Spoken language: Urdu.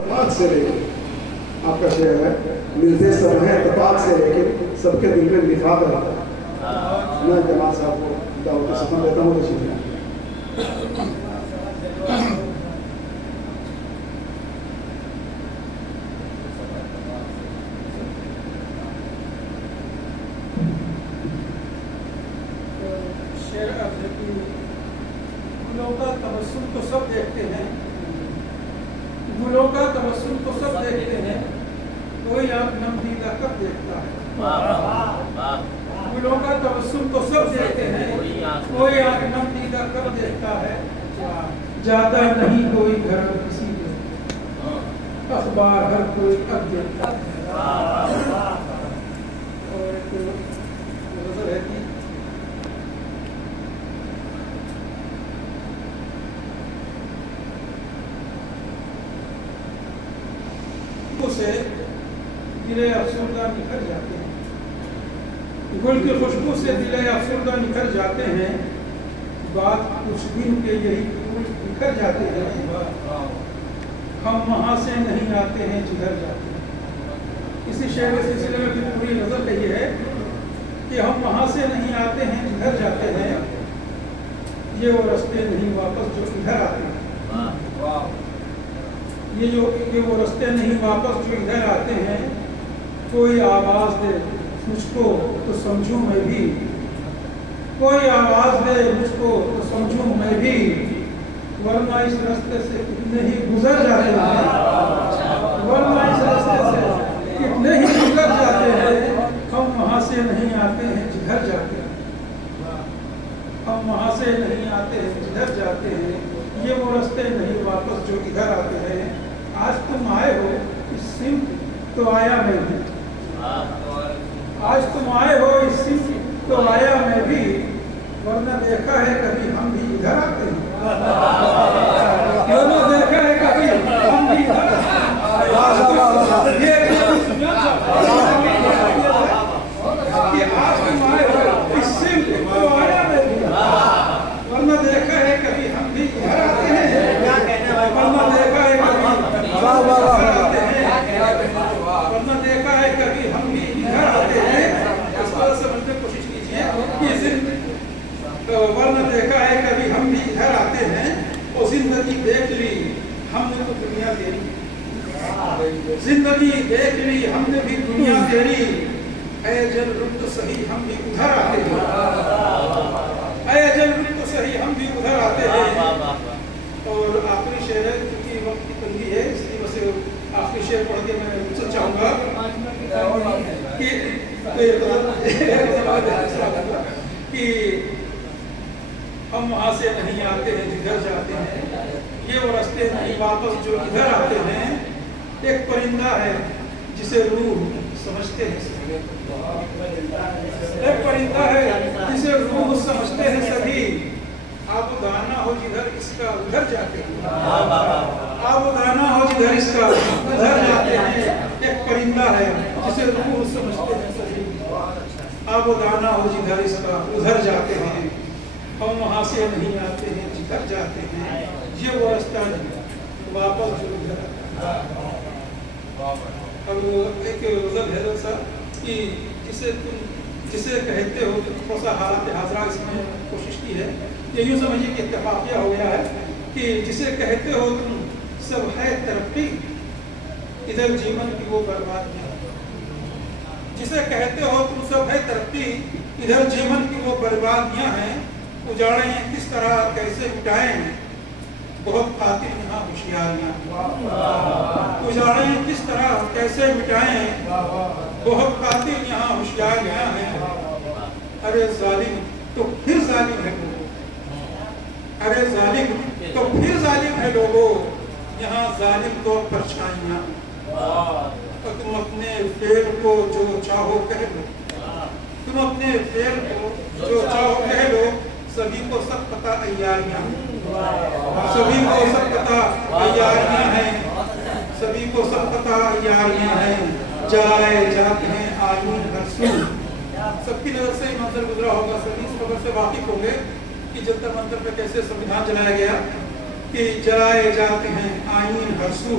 اتفاق سے لیکن آپ کا شعر ہے ملتے سب ہیں اتفاق سے لیکن سب کے دل میں نفاق رہتا ہے. میں جماعت صاحب کو دعوت سفر دیتا ہوں تو گلوں کا تبسم تو سب دیکھتے ہیں، گلوں کا تبسم تو سب دیکھتے ہیں، کوئی آنکھ نم دیدہ کب دیکھتا ہے. گلوں کا تبسم تو سب دیکھتے ہیں، کوئی آنکھ نم دیدہ کب دیکھتا ہے. جاتا نہیں کوئی گھر کسی کے، اخبار ہر کوئی کب دیکھتا ہے. اور ایک غزل ہے کہ سے دل افسردہ نکھر جاتے ہیں، گل کی خوشبو سے دل افسردہ نکھر جاتے ہیں، بات کچھ دن کے یہی پھول نکھر جاتے ہیں، ہم وہاں سے نہیں آتے ہیں جدھر جاتے ہیں. اسی شعر کے سلسلے میں بھی پوری نظر کا یہ ہے کہ ہم وہاں سے نہیں آتے ہیں جدھر جاتے ہیں، یہ وہ رستے نہیں واپس جو ادھر آتے ہیں. یہ وہ رستے نہیں واپس جو ادھر آتے ہیں. کوئی آواز دے مجھ کو تو سمجھوں میں بھی، کوئی آواز دے مجھ کو تو سمجھوں میں بھی، ورنہ اس رستے سے کتنے ہی گزر جاتے ہیں، ورنہ اس رستے سے کتنے ہی گزر جاتے ہیں. ہم وہاں سے نہیں آتے ہیں جدھر جاتے ہیں، ہم وہاں سے نہیں آتے ہیں جدھر جاتے ہیں. یہ وہ رستے نہیں واپس جو ادھر آتے ہیں. آج تم آئے ہو اس سمت تو آیا میں بھی، آج تم آئے ہو اس سمت تو آیا میں بھی، ورنہ دیکھا ہے کبھی ہم بھی ادھر آتے ہیں، ورنہ دیکھا ہے کبھی ہم بھی ادھر آتے ہیں. کہ آج تم آئے ہو اس سمت تو آیا میں بھی، ورنہ دیکھا ہے کبھی ہم بھی ادھر آتے ہیں، ورنہ دیکھا ہے ورنہ دیکھا ہے کبھی ہم بھی ادھر آتے ہیں. اس طرح سمجھنے کی کوشش کیجیے کہ ورنہ دیکھا ہے کبھی ہم بھی ادھر آتے ہیں. اور زندگی دیکھ لی ہم نے تو دنیا تیری، زندگی دیکھ لی ہم نے بھی دنیا تیری، اے جل رک تو صحیح ہم بھی ادھر آتے ہیں، اے جل رک تو صحیح ہم بھی ادھر آتے ہیں. اور آخری شعر ہے کیونکہ وقت کی تنگی ہے اس لیے بس آخری شعر پڑھ کے میں رخصت چاہوں گا کہ ہم وہاں سے نہیں آتے ہیں جدھر جاتے ہیں، یہ وہ رستے نہیں واپس جو ادھر آتے ہیں. ایک پرندہ ہے جسے روح سمجھتے ہیں، ایک پرندہ ہے جسے روح سمجھتے ہیں سبھی، آپ دانا ہو جدھر اس کا ادھر جاتے ہیں، آپ دانا ہو جدھر اس کا ادھر جاتے ہیں. ایک پرندہ ہے جسے روح سمجھتے ہیں سبھی، آپ دانا ہو جدھر اس کا ادھر جاتے ہیں. ہم وہاں سے نہیں آتے ہیں جدھر جاتے ہیں، یہ وہ رستہ نہیں واپس جو ادھر. اب ایک غزل ہے سا کہ جسے کہتے ہو، تھوڑا سا حالات حاضرہ اس میں کوشش کی ہے. یہ یوں سمجھیے کہ اتفاقیہ ہو گیا ہے کہ جسے کہتے ہو تم سب ہے ترقی، ادھر جیون کی وہ بربادیاں، جسے کہتے ہو تم سب ہے ترقی، ادھر جیون کی وہ بربادیاں ہیں. اجاڑیں کس طرح کیسے مٹائیں، بہت قاتل یہاں ہوشیاریاں، اجاڑیں کس طرح کیسے مٹائیں، بہت قاتل یہاں ہوشیاریاں ہیں. ارے ظالم تو پھر ظالم ہے لوگوں، ارے ظالم تو پھر ظالم ہے لوگوں، یہاں ظالم کو پرچھائیاں. تو تم اپنے فعل کو جو چاہو کہہ لو، تم اپنے فعل کو جو چاہو کہہ لو، سبھی کو سب پتہ عیاریاں، سبھی کو سب پتہ عیاریاں ہیں، سبھی کو سب پتہ عیاریاں ہیں. جائے جاتے ہیں آئین ہر سو. سب کی نظر سے منظر گزرا ہوگا، سبھی اس خبر سے واقف ہوں گے کہ جنتر منتر پہ کیسے سنویدھان چلایا گیا کہ جائے جاتے ہیں آئین ہر سو.